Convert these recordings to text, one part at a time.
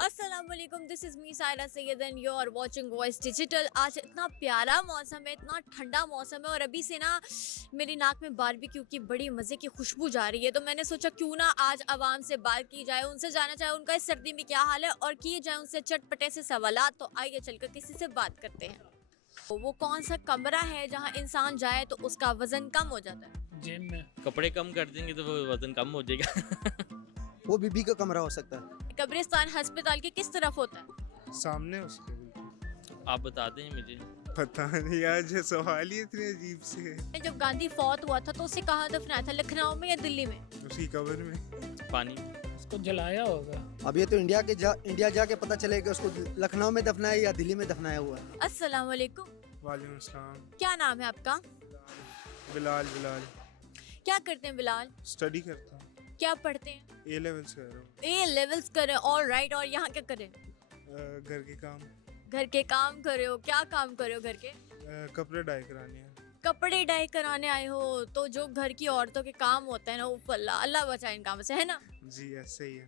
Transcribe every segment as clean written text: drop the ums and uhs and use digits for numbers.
अस्सलामुअलैकुम, this is me Saira Syed and you are watching voice digital. आज इतना प्यारा मौसम है, इतना ठंडा मौसम है और अभी से ना मेरी नाक में बारबेक्यू की बड़ी मज़े की खुशबू जा रही है। तो मैंने सोचा क्यों ना आज आवाम से बात की जाए, उनसे जानना चाहे उनका इस सर्दी में क्या हाल है और किए जाए उनसे चटपटे से सवालात। तो आइए चलकर किसी से बात करते हैं। तो वो कौन सा कमरा है जहाँ इंसान जाए तो उसका वज़न कम हो जाता है? जिम में। कपड़े कम कर देंगे तो वो वजन कम हो जाएगा। वो बीबी का कमरा हो सकता है। कब्रिस्तान अस्पताल के किस तरफ होता है? सामने उसके बिल्कुल। आप बता दें मुझे। पता नहीं यार, जो सवाल ही इतने अजीब से है। जब गांधी फौत हुआ था तो उसे कहाँ दफनाया था, लखनऊ में या दिल्ली में? उसकी कब्र में। पानी उसको जलाया होगा। अब ये तो इंडिया जाके पता चलेगा उसको लखनऊ में दफनाया या दिल्ली में दफनाया हुआ है। अस्सलाम वालेकुम। वालेकुम अस्सलाम। क्या नाम है आपका? बिलाल। बिलाल क्या करते हैं बिलाल? स्टडी करता हूँ। क्या पढ़ते हैं? ए लेवल्स कर रहा हूँ। ए लेवल्स कर रहे हो, ऑल राइट। और यहाँ क्या कर रहे हैं? घर के काम। घर के काम कर रहे हो? क्या काम कर रहे हो घर के? कपड़े डाई कराने हैं। कपड़े डाई कराने आए हो? तो जो घर की औरतों के काम होते हैं ना, वो अल्लाह अल्लाह बचाए इन कामों से, है ना? जी ऐसे ही है।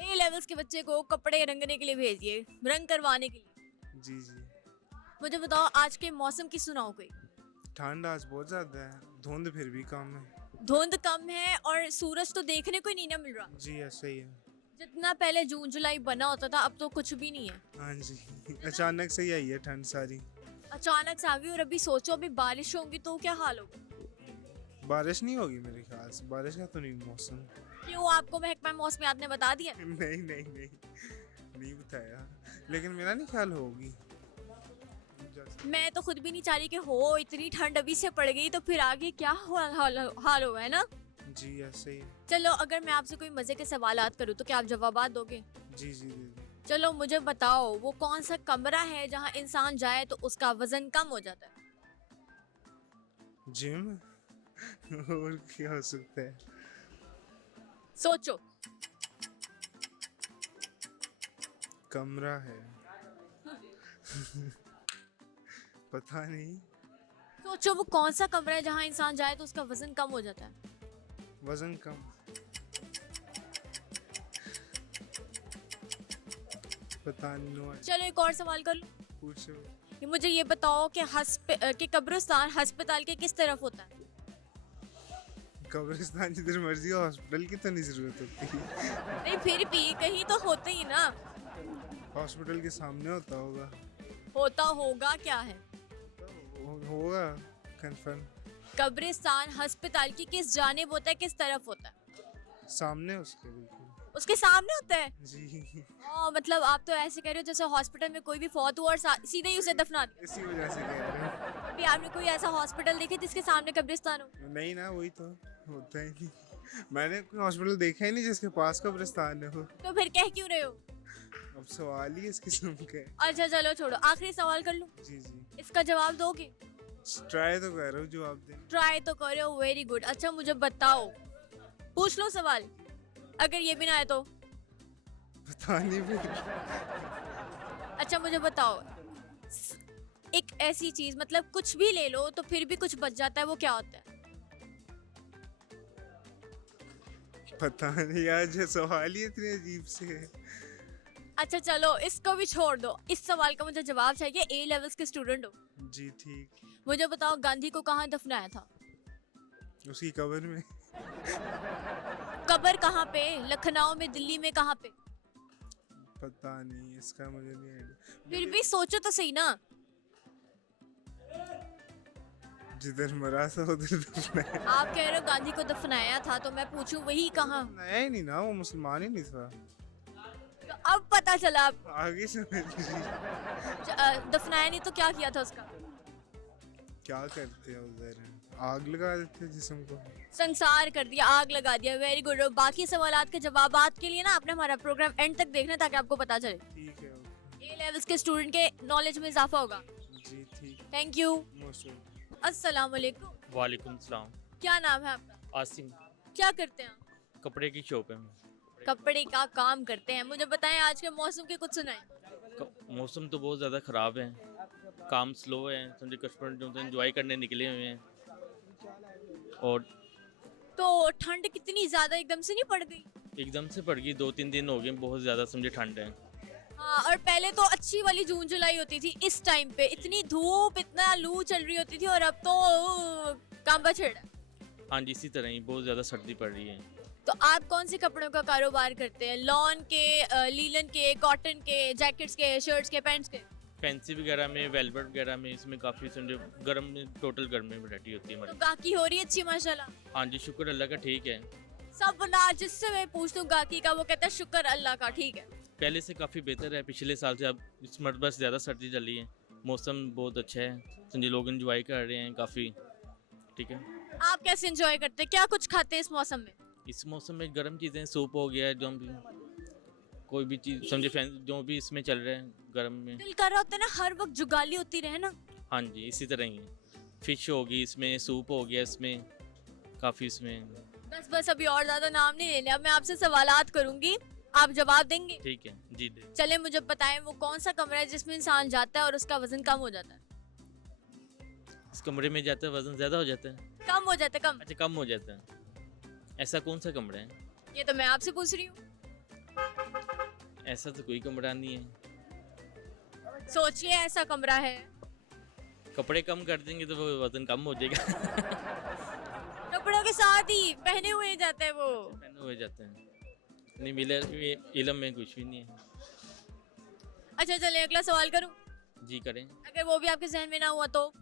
ए लेवल्स के बच्चे को कपड़े रंगने के लिए भेजिए, रंग करवाने के लिए। जी जी। मुझे बताओ आज के मौसम की सुनाओ कोई। ठंड आज बहुत ज्यादा है, धुंध फिर भी कम है। धुंध कम है और सूरज तो देखने को ही नहीं ना मिल रहा। जी ऐसे ही है। जितना पहले जून जुलाई बना होता था अब तो कुछ भी नहीं है। हाँ जी, अचानक से ही आई है ठंड सारी। अचानक से आ गई। और अभी सोचो अभी बारिश होगी तो क्या हाल होगा? बारिश नहीं होगी मेरे ख्याल से, बारिश का तो नहीं मौसम। क्यों, आपको महकमा मौसमियात ने बता दिया? नहीं बताया, लेकिन मेरा नहीं ख्याल होगी। मैं तो खुद भी नहीं चाह रही कि हो, इतनी ठंड अभी से पड़ गई तो फिर आगे क्या हाल होगा, है ना? जी ऐसे ही। चलो अगर मैं आपसे कोई मजे के सवालात करूँ तो क्या आप जवाबात दोगे? जी जी जी। चलो मुझे बताओ वो कौन सा कमरा है जहाँ इंसान जाए तो उसका वजन कम हो जाता है? जिम। और क्या हो सकता है? सोचो। कमरा है। पता नहीं। सोचो वो कौन सा कमरा है जहाँ इंसान जाए तो उसका वजन कम हो जाता है? वजन कम। पता नहीं। चलो एक और सवाल कर लो। पूछो। ये मुझे ये बताओ कि कब्रिस्तान अस्पताल के किस तरफ होता है? कब्रिस्तान जिधर मर्जी हो, हॉस्पिटल की तो नहीं जरूरत होती। नहीं फिर भी कहीं तो होते ही ना। हॉस्पिटल के सामने होता होगा। होता होगा क्या है? होगा कंफर्म। कब्रिस्तान अस्पताल की किस जानिब होता है, किस तरफ होता है? सामने उसके बिल्कुल। उसके सामने होता है? जी। मतलब आप तो ऐसे कह रहे हो जैसे हॉस्पिटल में कोई भी फौत हुआ और सीधे ही उसे दफना दिया। इसी वजह से कह रहे हैं। अभी आपने कोई ऐसा हॉस्पिटल देखे जिसके सामने कब्रिस्तान हो? नहीं ना, वही तो होता ही नहीं। मैंने कोई हॉस्पिटल देखा ही नहीं जिसके पास कब्रिस्तान हो। तो फिर कह क्यों रहे हो? अब सवाल ही इस किस्म का है। अच्छा चलो छोड़ो, आखिरी सवाल कर लूं। जी जी। इसका जवाब दोगे? ट्राई तो कर रहा हूँ जवाब देने। ट्राई तो करो, वेरी गुड। अच्छा मुझे बताओ, पूछ लो सवाल, अगर ये भी ना आए तो। पता नहीं फिर। अच्छा मुझे बताओ, एक ऐसी चीज, मतलब कुछ भी ले लो तो फिर भी कुछ बच जाता है, वो क्या होता है? पता नहीं यार, जो सवाल ही इतने अजीब से है। अच्छा चलो इसको भी छोड़ दो, इस सवाल का मुझे जवाब चाहिए। ए लेवल्स के स्टूडेंट हो। जी ठीक। मुझे बताओ गांधी को कहाँ दफनाया था? उसकी कब्र में। कब्र कहाँ पे? लखनऊ में, दिल्ली में, कहाँ पे? पता नहीं, इसका मुझे नहीं आइडिया। फिर भी सोचो तो सही ना। जिधर मरा था उधर दफनाया। आप कह रहे हो गांधी को दफनाया था तो मैं पूछूं वही कहाँ? नया ही नहीं ना, वो मुसलमान ही नहीं था। तो अब पता चला। आगे समझ लीजिए। दफनाया नहीं तो क्या किया था उसका? क्या करते हैं उधर? आग लगा देते हैं जिस्म को। संसार कर दिया, आग लगा दिया। Very good. बाकी सवालात के जवाबात के लिए ना आपने हमारा प्रोग्राम एंड तक देखना ताकि आपको पता चले। ठीक है। ओके। ए लेवल्स के स्टूडेंट के नॉलेज में इजाफा होगा। जी ठीक। Thank you. Most welcome. अस्सलाम वालेकुम। वालेकुम सलाम। क्या नाम है आपका? आसिम। क्या करते हैं आप? कपड़े की शॉप है। कपड़े का काम करते हैं। मुझे बताएं आज के मौसम के कुछ सुनाएं। मौसम तो बहुत ज़्यादा ख़राब है, काम स्लो है, समझे कस्टमर जो एंजॉय करने निकले हुए हैं। और तो ठंड कितनी ज्यादा एकदम से नहीं पड़ गई? एकदम से पड़ गई, 2-3 दिन हो गए, बहुत ज़्यादा समझे ठंड है। हाँ, और पहले तो अच्छी वाली जून जुलाई होती थी, इस टाइम पे इतनी धूप इतना लू चल रही होती थी, और अब तो कांबा छेड़ा। हाँ जी, इसी तरह ही बहुत ज़्यादा सर्दी पड़ रही है। तो आप कौन से कपड़ों का कारोबार करते हैं? लॉन के, लीलन के, कॉटन के, जैकेट्स के, शर्ट्स के, पैंट्स के? फैंसी वगैरह में, वेलवेट वगैरह में, इसमें काफ़ी समझे गर्म में, टोटल गर्म में वैरायटी होती है तो हमारी। गाहकी हो रही है अच्छी माशाल्लाह? हाँ जी, शुक्र अल्लाह का, ठीक है। सब ना, जिससे मैं पूछती हूँ गाहकी का, वो कहता है शुक्र अल्लाह का, ठीक है। पहले से काफ़ी बेहतर है, पिछले साल से अब इस मरतबा से ज़्यादा सर्दी चली है, मौसम बहुत अच्छा है, समझे लोग इन्जॉय कर रहे हैं काफ़ी, ठीक है। आप कैसे एंजॉय करते हैं, क्या कुछ खाते हैं इस मौसम में? इस मौसम में गर्म चीज़ें, सूप हो गया, जो भी कोई भी चीज़ समझे जो भी इसमें चल रहा है गर्म में। दिल कर रहा होता है ना हर वक्त जुगाली होती रहे ना। हाँ जी, इसी तरह ही फिश होगी इसमें, सूप हो गया इसमें, काफ़ी इसमें। बस अभी और ज्यादा नाम नहीं लेने, अब मैं आपसे सवालात करूंगी, आप जवाब देंगे? ठीक है जी, दे। चले मुझे बताएं, वो कौन सा कमरा है जिसमें इंसान जाता है और उसका वजन कम हो जाता है? इस कमरे में जाता है वज़न ज़्यादा हो जाता है। कम हो जाता है, कम। अच्छा, कम हो जाता है। ऐसा कौन सा कमरा है? ये तो मैं आपसे पूछ रही हूँ। ऐसा तो कोई कमरा नहीं है। सोचिए ऐसा कमरा है। कपड़े कम कर देंगे तो वो वज़न कम हो जाएगा। कपड़ों के साथ ही पहने हुए जाता है वो। पहने हुए जाते हैं। नहीं मिले, इलम में कुछ भी नहीं है। अच्छा चले अगला सवाल करूं? जी करें। अगर वो भी आपके जहन में ना हुआ तो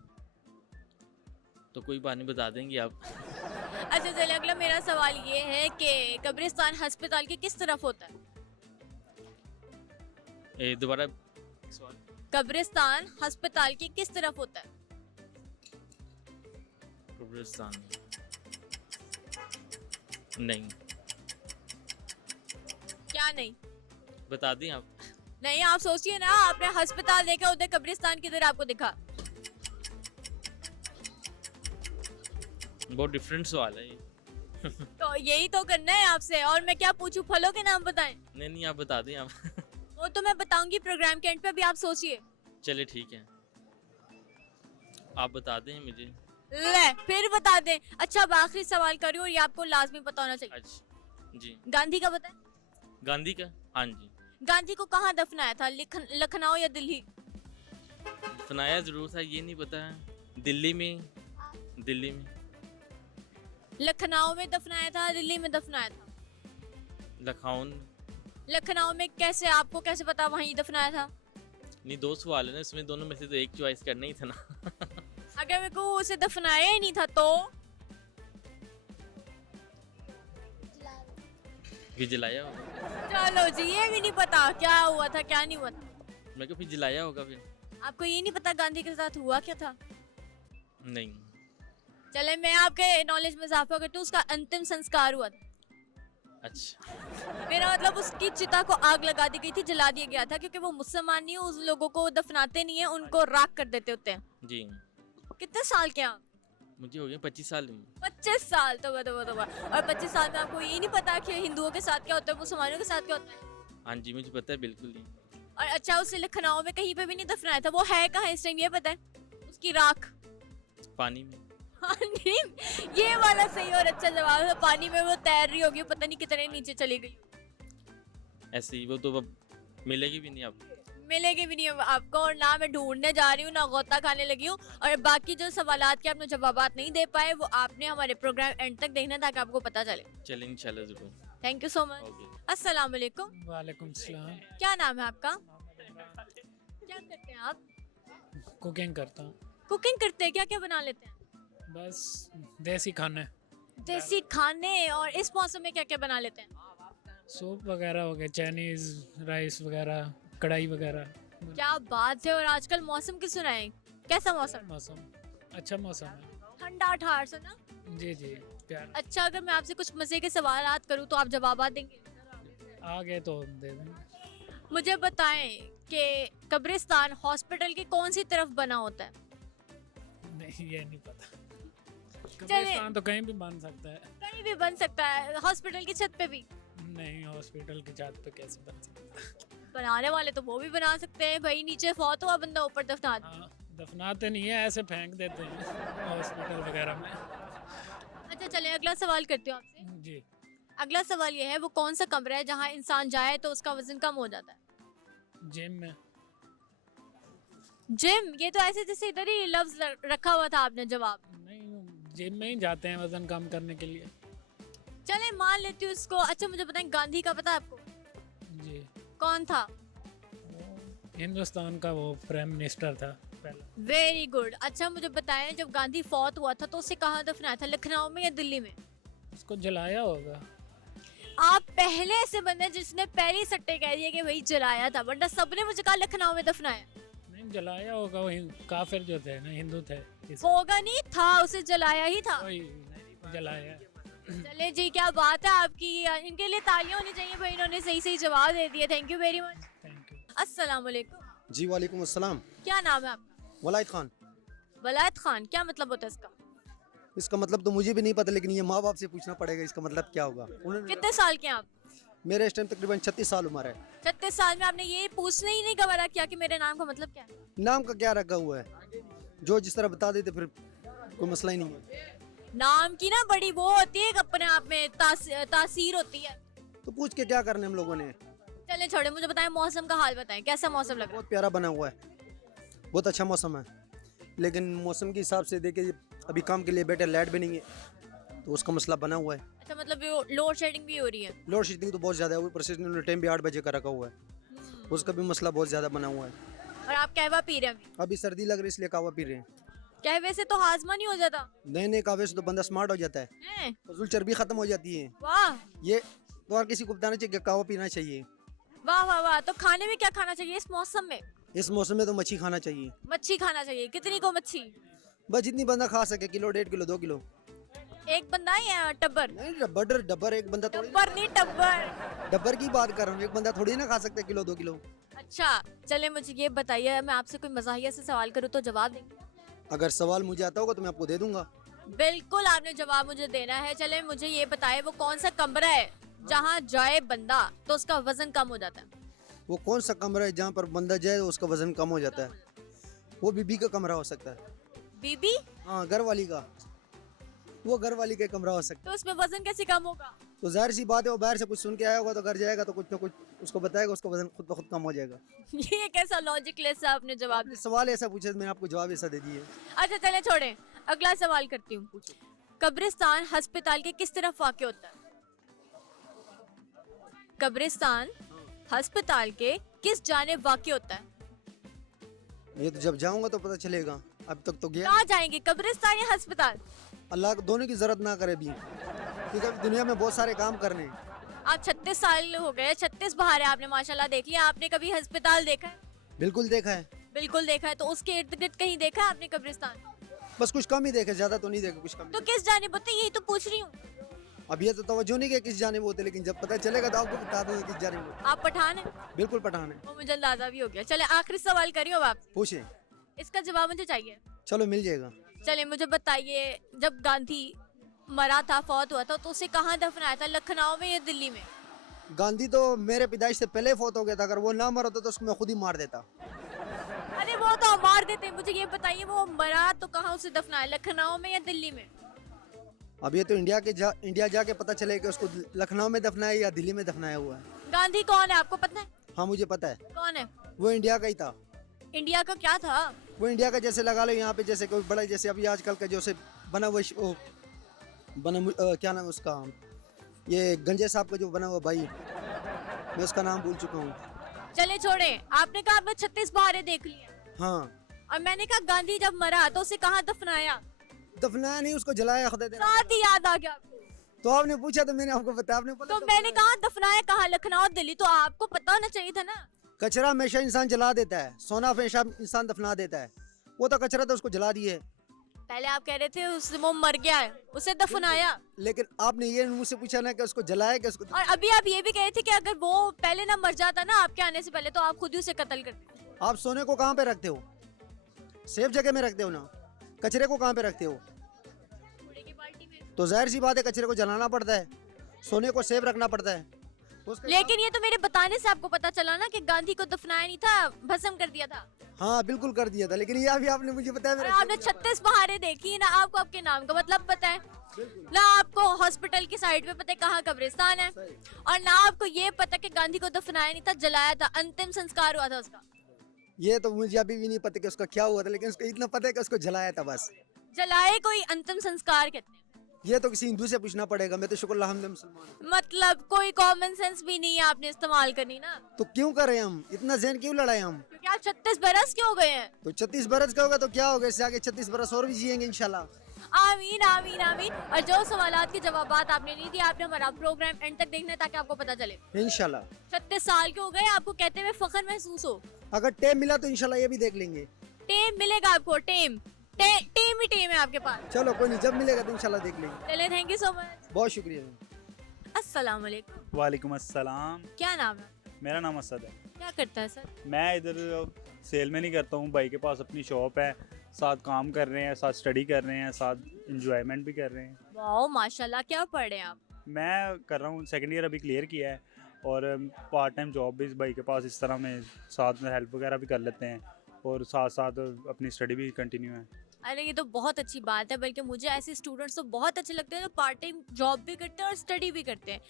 कोई बात नहीं, बता देंगे आप। अच्छा चले अगला मेरा सवाल ये है कि कब्रिस्तान अस्पताल के किस तरफ होता है? दोबारा सवाल। कब्रिस्तान अस्पताल की किस तरफ होता है? कब्रिस्तान नहीं। क्या नहीं? बता दें आप। नहीं, आप सोचिए ना, आपने अस्पताल देखा, उधर कब्रिस्तान किधर आपको दिखा? बहुत डिफरेंट सवाल है ये। तो यही तो करना है आपसे, और मैं क्या पूछूं? फलों के नाम बताएं। नहीं आप बता दें आप। वो तो मैं बताऊंगी प्रोग्राम के एंड पे, अभी आप सोचिए। चले ठीक है, आप बता दें मुझे। ले फिर बता दें। अच्छा अब आखिरी सवाल करिए, और ये आपको लाजमी पता होना चाहिए। अच्छा जी। गांधी का बताएं। गांधी का? हाँ जी। गांधी को कहाँ दफनाया था, लखनऊ या दिल्ली? दफनाया जरूर था, ये नहीं पता है। दिल्ली में। लखनऊ में दफनाया था, दिल्ली में दफनाया था? लखनऊ में कैसे, आपको कैसे पता वहीं दफनाया था? नहीं, दो सवाल है ना इसमें, दोनों में से तो एक चॉइस करना ही था ना। अगर मेरे को उसे दफनाया ही नहीं था तो? फिर जलाया होगा। चलो जी, ये भी नहीं पता क्या हुआ था क्या नहीं हुआ था। मैं फिर जलाया होगा फिर। आपको ये नहीं पता गांधी के साथ हुआ क्या था? नहीं। चले मैं आपके नॉलेज में इजाफा करती हूँ, उसका अंतिम संस्कार हुआ था। अच्छा। मेरा मतलब उसकी चिता को आग लगा दी गई थी, जला दिया गया था, क्योंकि वो मुसलमान नहीं है, उस लोगों को दफनाते नहीं है, उनको राख कर देते होते हैं। जी। कितने साल के आप? मुझे हो गया 25 साल। 25 साल? तो और 25 साल में आपको ये नहीं पता कि हिंदुओं के साथ क्या होता है, मुसलमानों के साथ क्या होता है? हाँ जी, मुझे पता है बिल्कुल ही। और अच्छा उसे लखनऊ में कहीं पे भी नहीं दफनाया था, वो है कहाँ इस टाइम ये पता है? उसकी राख पानी में। हाँ नहीं, ये वाला सही और अच्छा जवाब है। पानी में वो तैर रही होगी, पता नहीं कितने नीचे चली गई। ऐसे ही वो तो अब मिलेगी भी नहीं आपको। मिलेगी भी नहीं आपको, और ना मैं ढूंढने जा रही हूँ ना गोता खाने लगी हूँ। और बाकी जो सवालात के आपने जवाबात नहीं दे पाए, वो आपने हमारे प्रोग्राम एंड तक देखना ताकि आपको पता चले। चलें इंशाल्लाह जरूर। Thank you so much. Okay. अस्सलाम वालेकुम। वालेकुम सलाम। क्या नाम है आपका? क्या करते हैं आप? कुकिंग करता हूँ। कुकिंग करते हैं, क्या क्या बना लेते हैं? बस देसी खाने, देसी खाने। और इस मौसम में क्या क्या बना लेते हैं? सूप वगैरह हो गए, चाइनीज राइस वगैरह, कढ़ाई वगैरह। क्या बात है। और आजकल मौसम की सुनाए, कैसा मौसम? मौसम अच्छा मौसम है। ठंडा ठार सा ना? जी प्यार। अच्छा अगर मैं आपसे कुछ मजे के सवालात करूँ तो आप जवाब देंगे? आ गए तो दे देंगे। मुझे बताएं कि कब्रिस्तान हॉस्पिटल की कौन सी तरफ बना होता है? नहीं, ये नहीं पता। कब्रिस्तान तो कहीं भी बन सकता है। कहीं भी बन सकता है, हॉस्पिटल की छत पे भी? नहीं, हॉस्पिटल की छत पे कैसे बन सकता है? बनाने वाले तो वो भी बना सकते हैं भाई, नीचे फौत हुआ बंदा ऊपर दफना दे। हाँ, दफनाते नहीं है, ऐसे फेंक देते हैं हॉस्पिटल वगैरह में। अच्छा चले अगला सवाल करती हूँ आपसे। जी। अगला सवाल ये है, वो कौन सा कमरा है जहाँ इंसान जाए तो उसका वजन कम हो जाता है? जिम में। जिम, ये तो ऐसे जैसे इधर ही लफ्ज रखा हुआ था आपने जवाब। नहीं, जिम में ही जाते हैं वजन कम करने के लिए। चले मान लेती हूँ इसको। अच्छा मुझे बताएं, गांधी का पता है आपको? जी, कौन था? वो हिंदुस्तान का वो प्राइम मिनिस्टर था पहला। Very good. अच्छा मुझे बताएं, जब गांधी फौत हुआ था तो उसे कहाँ दफनाया था, लखनऊ में या दिल्ली में? उसको जलाया होगा। आप पहले ऐसे बंदे हैं जिसने पहले ही सट्टे कह दिए कि भाई जलाया था, वरना सबने मुझे कहा लखनऊ में दफनाया। नहीं, जलाया होगा। वो काफिर जो थे ना, हिंदू थे, होगा नहीं था, उसे जलाया ही था। वही जलाया। चले जी, क्या बात है आपकी। इनके लिए तालियां होनी चाहिए भाई, इन्होंने सही सही जवाब दे दिए। Thank you very much. Thank you. अस्सलाम वालेकुम। जी वालेकुम अस्सलाम। क्या नाम है आपका? वलायत खान। वलायत खान, क्या मतलब होता है इसका? इसका मतलब तो मुझे भी नहीं पता, लेकिन ये माँ बाप से पूछना पड़ेगा इसका मतलब क्या होगा। उन्होंने कितने साल के हैं आप? मेरे इस टाइम तकरीबन 36 साल उम्र है। 36 साल में आपने ये पूछने ही नहीं गवारा किया कि मेरे नाम का मतलब क्या है? नाम का क्या रखा हुआ है, जो जिस तरह बता देते फिर कोई मसला ही नहीं है। नाम की ना बड़ी वो होती है, अपने आप में तासीर होती है। तो पूछ के क्या करने हम लोगों ने। चले छोड़े, मुझे बताएं मौसम का हाल बताएं, कैसा मौसम लग रहा बहुत प्यारा बना हुआ है, बहुत अच्छा मौसम है, लेकिन मौसम के हिसाब से देखिए अभी काम के लिए बैठे, लाइट भी नहीं है, तो उसका मसला बना हुआ है। है? अच्छा मतलब लोड शेडिंग भी हो रही है। लोड शेडिंग तो बहुत ज़्यादा है, ऊपर से इन्होंने टाइम भी 8 बजे का रखा हुआ है, उसका भी मसला बहुत ज़्यादा बना हुआ है। और आप कहवा पी रहे हैं अभी? अभी सर्दी लग रही है इसलिए कहवा पी रहे हैं। कहवे से तो हाजमा नहीं हो जाता नए नए कहवे से तो बंदा स्मार्ट हो जाता है, हैं? फजूल चर्बी खत्म हो जाती है। वाह ये तो हर किसी को बताना चाहिए कि कहवा पीना चाहिए। वाह वाह वाह। तो खाने में क्या खाना चाहिए इस मौसम में? इस मौसम में तो मच्छी खाना चाहिए, मच्छी खाना चाहिए। कितनी को मच्छी? बस जितनी बंदा खा सके, किलो 1.5 किलो 2 किलो। एक बंदा या टब्बर? नहीं डब्बर डब्बर, एक बंदा थोड़ी, टब्बर नहीं टब्बर। डब्बर की बात कर रहा हूँ, एक बंदा थोड़ी ना खा सकता किलो 2 किलो। अच्छा चले, मुझे ये बताइए, मैं आपसे कोई मज़ाहिया से सवाल करूँ तो जवाब देंगे? अगर सवाल मुझे आता होगा तो मैं आपको दे दूंगा। बिल्कुल, आपने जवाब मुझे देना है। चले मुझे ये बताइए, वो कौन सा कमरा है जहाँ जाए बंदा तो उसका वजन कम हो जाता है? वो कौन सा कमरा है जहाँ पर बंदा जाए तो उसका वजन कम हो जाता है? वो बीबी का कमरा हो सकता है। बीबी? हाँ, घर वाली का, वो घर वाली का कमरा हो सकता तो उसमें वजन कैसे कम होगा? है। तो जाहिर सी बात है, वो बाहर से कुछ सुन के आया होगा तो घर जाएगा तो कुछ ना कुछ उसको बताएगा, उसका वजन खुद ब खुद कम हो जाएगा। ये कैसा लॉजिकलेस है आपने जवाब आपने दिया। सवाल ऐसा पूछा तो मैंने आपको जवाब ऐसा दे दिए। अच्छा चले छोड़े, अगला सवाल करती हूँ। कब्रिस्तान अस्पताल के किस तरफ वाक़ होता है? कब्रिस्तान अस्पताल के किस जानिब वाक़ होता है? ये तो जब जाऊंगा तो पता चलेगा, अब तक तो गया। कहाँ जाएंगे, कब्रिस्तान या अस्पताल? अल्लाह को दोनों की जरूरत ना करे अभी, क्योंकि अभी दुनिया में बहुत सारे काम करने हैं। आप 36 साल हो गए, 36 बहार है आपने माशाल्लाह देख लिया। आपने कभी अस्पताल देखा है? बिल्कुल देखा है, बिल्कुल देखा है। तो उसके इर्द गिर्द कहीं देखा है आपने कब्रिस्तान? बस कुछ कम ही देखे, ज्यादा तो नहीं देखे, कुछ कम। तो किस जानिब होते हैं, यही तो पूछ रही हूँ। अब ये तो तवज्जो नहीं कि किस जानिब होते, लेकिन जब पता चलेगा तो आपको बता दूंगा किस जानिब होते। आप पठान हैं? बिल्कुल पठान है। वो मुझे अंदाजा भी हो गया। चले आखिरी सवाल करियो अब आप, पूछे, इसका जवाब मुझे चाहिए। चलो मिल जाएगा। चले मुझे बताइए, जब गांधी मरा था, फौत हुआ था, तो उसे कहाँ दफनाया था, लखनऊ में या दिल्ली में? गांधी तो मेरे पैदाइश से पहले फौत हो गया था, अगर वो ना मरा होता तो उसको मैं खुद ही मार देता। अरे वो तो मार देते। मुझे ये बताइए, वो मरा तो कहाँ उसे दफनाया, लखनऊ में या दिल्ली में? अब ये तो इंडिया जाके पता चले कि उसको लखनऊ में दफनाया या दिल्ली में दफनाया हुआ है। गांधी कौन है आपको पता है? हाँ मुझे पता है, कौन है? वो इंडिया का ही था। इंडिया का क्या था? वो इंडिया का जैसे लगा लो यहाँ पे, जैसे कोई बड़ा, जैसे अभी आजकल का जो से बना हुआ क्या नाम है उसका, ये गंजे साहब का जो बना हुआ भाई, मैं उसका नाम भूल चुका हूँ। चले छोड़े, आपने कहा आपने 36 बहारें देख ली हैं, हाँ, और मैंने कहा गांधी जब मरा तो उसे कहाँ दफनाया? दफनाया नहीं, उसको जलाया खुदा दे। साथ ही याद आ गया आपको। तो आपने पूछा तो मैंने आपको बताया, आपने बोला तो मैंने कहा दफनाया कहाँ, लखनऊ दिल्ली, तो आपको पता होना चाहिए था ना। कचरा हमेशा इंसान जला देता है, सोना हमेशा इंसान दफना देता है। वो तो कचरा था, उसको जला दिए। पहले आप कह रहे थे वो मर गया है, उसे दफनाया, लेकिन आपने ये मुझसे पूछा ना कि उसको जलाया कि उसको। और अभी आप ये भी कह रहे थे कि अगर वो पहले ना मर जाता ना आपके आने से पहले, तो आप खुद ही उसे कत्ल करते। आप सोने को कहाँ पे रखते हो? सेफ जगह में रखते हो ना। कचरे को कहाँ पे रखते हो? कूड़े की बाल्टी में। तो जाहिर सी बात है कचरे को जलाना पड़ता है, सोने को सेफ रखना पड़ता है। उसका लेकिन ये तो मेरे बताने से आपको पता चला ना कि गांधी को दफनाया नहीं था, भस्म कर दिया था। हाँ बिल्कुल कर दिया था, लेकिन ये अभी आपने मुझे बताया और मेरा आपने 36 बहारें देखी ना, आपको आपके नाम का मतलब पता है ना, आपको हॉस्पिटल की साइड पे पता है कहाँ कब्रिस्तान है, और ना आपको ये पता कि गांधी को दफनाया नहीं था, जलाया था, अंतिम संस्कार हुआ था उसका। ये तो मुझे अभी भी नहीं पता कि उसका क्या हुआ था, लेकिन उसको इतना पता है कि उसको जलाया था बस। जलाए कोई अंतिम संस्कार कहते हैं। ये तो किसी हिंदू से पूछना पड़ेगा, मैं तो शुक्र अल्हम्दुलिल्लाह मुसलमान हूं। मतलब कोई कॉमन सेंस भी नहीं है आपने इस्तेमाल करनी ना, तो क्यों करें हम इतना, जहन क्यों लड़ाए हम? क्योंकि आप 36 बरस के हो गए हैं। तो 36 बरस का होगा तो क्या होगा, इससे आगे 36 बरस और भी जिएंगे इंशाल्लाह। आमीन आमीन आमीन। और जो सवालात के जवाबात आपने नहीं दिए, आपने हमारा प्रोग्राम एंड तक देखना है ताकि आपको पता चले। इंशाल्लाह 36 साल के हो गए, आपको कहते हुए फख्र महसूस हो। अगर टाइम मिला तो इंशाल्लाह ये भी देख लेंगे। टेम मिलेगा आपको, टेम टेम ही टेम है आपके पास। चलो कोई नहीं, जब मिलेगा तो इंशाल्लाह देख लेंगे। चले, थैंक यू सो मच। बहुत शुक्रिया। अस्सलाम वालेकुम। वालेकुम अस्सलाम। क्या नाम है? मेरा नाम असद है। क्या करता है सर? मैं इधर सेल में नहीं करता हूँ, भाई के पास अपनी शॉप है, साथ काम कर रहे हैं, साथ स्टडी कर रहे हैं, साथ इंजॉयमेंट भी कर रहे हैं। वाओ माशाल्लाह, क्या पढ़ रहे हैं आप? मैं कर रहा हूँ सेकंड ईयर, अभी क्लियर किया है, और पार्ट टाइम जॉब भी भाई के पास इस तरह में साथ में हेल्प वगैरह भी कर लेते हैं, और साथ साथ अपनी स्टडी भी कंटिन्यू है। अरे ये तो बहुत अच्छी बात है, बल्कि मुझे ऐसे स्टूडेंट्स तो बहुत अच्छे लगते हैं जो पार्ट टाइम जॉब भी करते हैं और स्टडी भी करते हैं।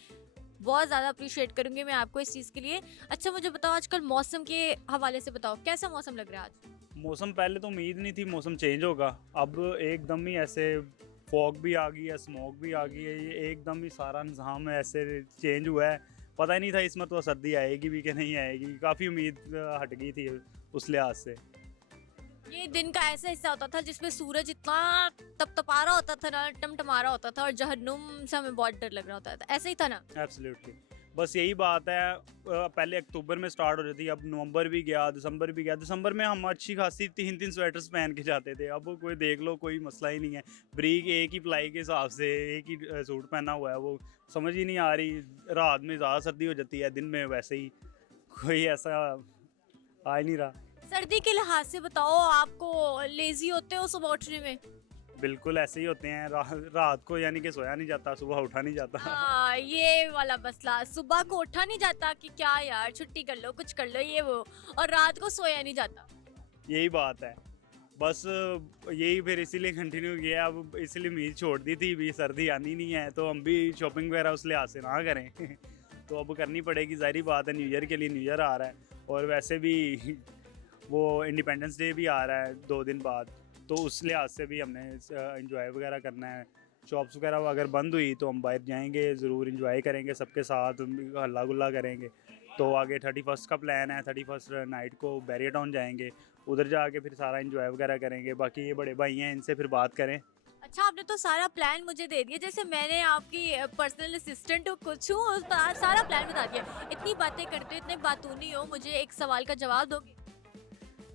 बहुत ज़्यादा अप्रिशिएट करूंगी मैं आपको इस चीज़ के लिए। अच्छा मुझे बताओ, आजकल मौसम के हवाले से बताओ, कैसा मौसम लग रहा है आज? मौसम पहले तो उम्मीद नहीं थी मौसम चेंज होगा, अब एकदम ही ऐसे फॉग भी आ गई है, स्मोक भी आ गई है, ये एकदम ही सारा निज़ाम ऐसे चेंज हुआ है। पता ही नहीं था इसमें तो सर्दी आएगी भी कि नहीं आएगी, काफ़ी उम्मीद हट गई थी उस लिहाज से। ये दिन का ऐसा हिस्सा होता था जिसमें सूरज इतना तपतपा रहा होता था ना, टमटमा रहा होता था, और जहन्नुम से हमें बहुत डर लग रहा होता था, ऐसा ही था ना? एब्सोल्युटली, बस यही बात है। पहले अक्टूबर में स्टार्ट हो रही थी, अब नवंबर भी गया, दिसंबर भी गया। दिसंबर में हम अच्छी खासी 3-3 स्वेटर्स पहन के जाते थे, अब कोई देख लो कोई मसला ही नहीं है। ब्रीक एक ही प्लाई के हिसाब से एक ही सूट पहना हुआ है, वो समझ ही नहीं आ रही। रात में ज़्यादा सर्दी हो जाती है, दिन में वैसे ही कोई ऐसा आ ही नहीं रहा। सर्दी के लिहाज से बताओ, आपको लेजी होते हो सुबह उठने में? बिल्कुल ऐसे ही होते हैं, रात को यानी कि सोया नहीं जाता, सुबह उठा नहीं जाता। हाँ, ये वाला मसला, सुबह को उठा नहीं जाता कि क्या यार छुट्टी कर लो, कुछ कर लो, ये वो, और रात को सोया नहीं जाता। यही बात है, बस यही फिर इसीलिए कंटिन्यू किया। अब इसलिए उम्मीद छोड़ दी थी, भी सर्दी आनी नहीं है तो हम भी शॉपिंग वगैरह उस लिहाज से ना करें तो अब करनी पड़ेगी, जाहिर बात है। न्यू ईयर के लिए न्यू ईयर आ रहा है, और वैसे भी वो इंडिपेंडेंस डे भी आ रहा है 2 दिन बाद, तो उस लिहाज से भी हमने इंजॉय वगैरह करना है। शॉप्स वगैरह अगर बंद हुई तो हम बाहर जाएंगे, ज़रूर इंजॉय करेंगे, सबके साथ हल्ला गुल्ला करेंगे। तो आगे 31 का प्लान है, 31 नाइट को बैरियर टाउन जाएंगे, उधर जाके फिर सारा इंजॉय वगैरह करेंगे। बाकी ये बड़े भाई हैं, इनसे फिर बात करें। अच्छा, आपने तो सारा प्लान मुझे दे दिया, जैसे मैंने आपकी पर्सनल असिस्टेंट कुछ हूँ, और सारा प्लान बता दिया। इतनी बातें करते हो, इतने बातूनी हो, मुझे एक सवाल का जवाब दोगे?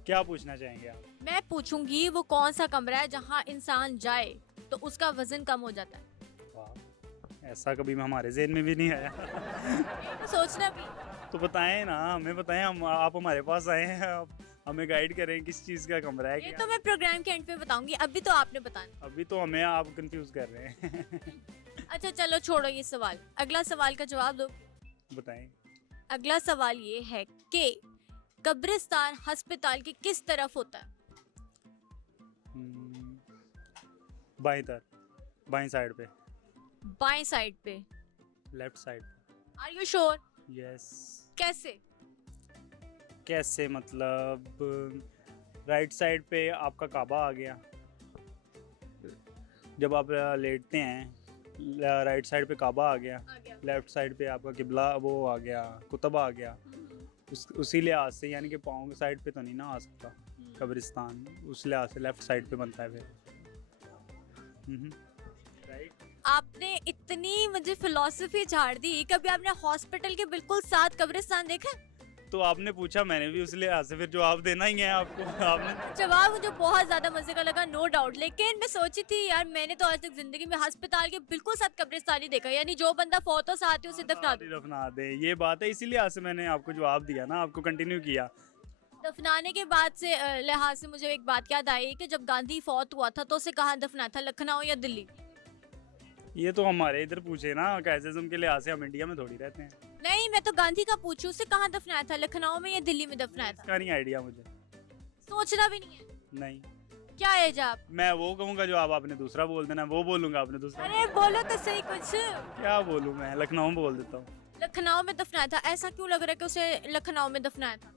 क्या पूछना चाहेंगे आप? मैं पूछूंगी वो कौन सा कमरा है जहाँ इंसान जाए तो उसका वजन कम हो जाता है? वाह, ऐसा कभी हमारे ज़हन में भी नहीं आया तो सोचना भी। तो बताएं ना, हमें बताएं, हम आप हमारे पास आए हैं, आप हमें गाइड करें किस चीज़ का कमरा है। ये क्या? तो मैं प्रोग्राम के एंड पे बताऊंगी, अभी तो आपने बताना। अभी तो हमें आप कंफ्यूज कर रहे हैं अच्छा चलो छोड़ो ये सवाल, अगला सवाल का जवाब दो। बताएं। अगला सवाल ये है कि कब्रिस्तान अस्पताल की किस तरफ होता है? बाएं तरफ, बाएं साइड पे, बाएं साइड पे? Left side. Are you sure? Yes. कैसे? कैसे मतलब? राइट साइड पे आपका काबा आ गया, जब आप लेटते हैं राइट साइड पे काबा आ गया, आ गया। लेफ्ट साइड पे आपका किबला वो आ गया, कुतुब आ गया। उसी लिहाज से, यानी कि पाँव के साइड पे तो नहीं ना आ सकता कब्रिस्तान, उस लिहाज से लेफ्ट साइड पे बनता है फिर। राइट। आपने इतनी मुझे फिलॉसफी झाड़ दी, कभी आपने हॉस्पिटल के बिल्कुल साथ कब्रिस्तान देखा? तो आपने पूछा, मैंने भी उस लिहाज से फिर जवाब देना ही है आपको। आपने जवाब मुझे बहुत ज्यादा मजे का लगा, नो डाउट, लेकिन मैं सोची थी यार, मैंने तो आज तक जिंदगी में अस्पताल के बिल्कुल साथ कब्रिस्तान ही देखा, यानी जो बंदा फौत हो साथ ही उसे दफना दो। दफना दे, ये बात है, इसी लिहाज से मैंने आपको जवाब दिया ना, आपको कंटिन्यू किया। दफनाने के बाद से लिहाज से मुझे एक बात याद आई कि जब गांधी फौत हुआ था तो उसे कहाँ दफना था, लखनऊ या दिल्ली? ये तो हमारे इधर पूछे ना, कैसेज्म के लिहाज से हम इंडिया में थोड़ी रहते हैं। नहीं, मैं तो गांधी का पूछूं, उसे कहाँ दफनाया था, लखनऊ में या दिल्ली में दफनाया था? इसका नहीं आइडिया मुझे। सोचना भी नहीं है। नहीं, क्या एज आप? मैं वो कहूँगा जो आप आपने दूसरा बोल देना, वो बोलूँगा आपने दूसरा। अरे बोलो तो सही कुछ। क्या बोलूँ मैं, लखनऊ में बोल देता हूँ। लखनऊ में दफनाया था, ऐसा क्यों लग रहा है कि उसे लखनऊ में दफनाया था?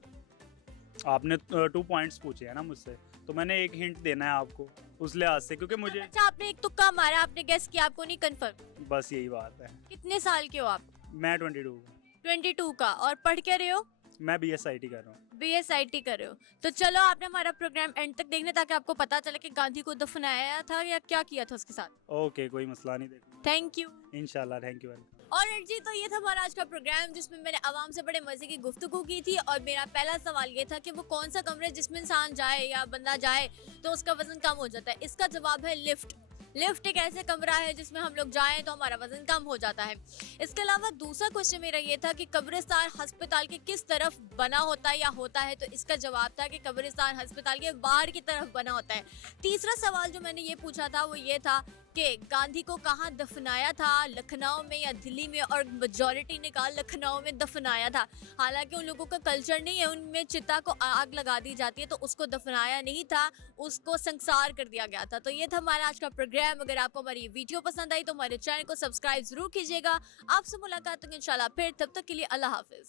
आपने 2 पॉइंट्स पूछे हैं ना मुझसे, तो मैंने एक हिंट देना है आपको उस लिहाज से, क्योंकि मुझे अच्छा, आपने एक तुक्का मारा, आपने गेस किया, आपको नहीं कंफर्म। बस यही बात है। कितने साल के हो आप? मैं 22 हूँ। 22 का। और पढ़ क्या रहे हो? मैं BSIT कर रहा हूँ। BSIT कर रहे हो। तो चलो, आपने हमारा प्रोग्राम एंड तक देखने, ताकि आपको पता चले कि गांधी को दफनाया था या क्या किया था उसके साथ। ओके, कोई मसला नहीं, देखो थैंक यू। इंशाल्लाह, थैंक यू। और जी, तो ये था हमारा आज का प्रोग्राम, जिसमें मैंने आवाम से बड़े मजे की गुफ्तगू की थी। और मेरा पहला सवाल ये था कि वो कौन सा कमरा है जिसमें इंसान जाए या बंदा जाए तो उसका वजन कम हो जाता है। इसका जवाब है लिफ्ट। लिफ्ट एक ऐसे कमरा है जिसमें हम लोग जाएं तो हमारा वजन कम हो जाता है। इसके अलावा दूसरा क्वेश्चन मेरा ये था कि कब्रिस्तान अस्पताल के किस तरफ बना होता है या होता है, तो इसका जवाब था कि कब्रिस्तान अस्पताल के बाहर की तरफ बना होता है। तीसरा सवाल जो मैंने ये पूछा था वो ये था कि गांधी को कहाँ दफनाया था, लखनऊ में या दिल्ली में, और मेजॉरिटी ने कहा लखनऊ में दफनाया था। हालांकि उन लोगों का कल्चर नहीं है, उनमें चिता को आग लगा दी जाती है, तो उसको दफनाया नहीं था, उसको संसार कर दिया गया था। तो ये था हमारा आज का प्रोग्राम। अगर आपको हमारी ये वीडियो पसंद आई तो हमारे चैनल को सब्सक्राइब जरूर कीजिएगा। आपसे मुलाकात होगी इंशाल्लाह फिर, तब तक के लिए अल्लाह हाफिज।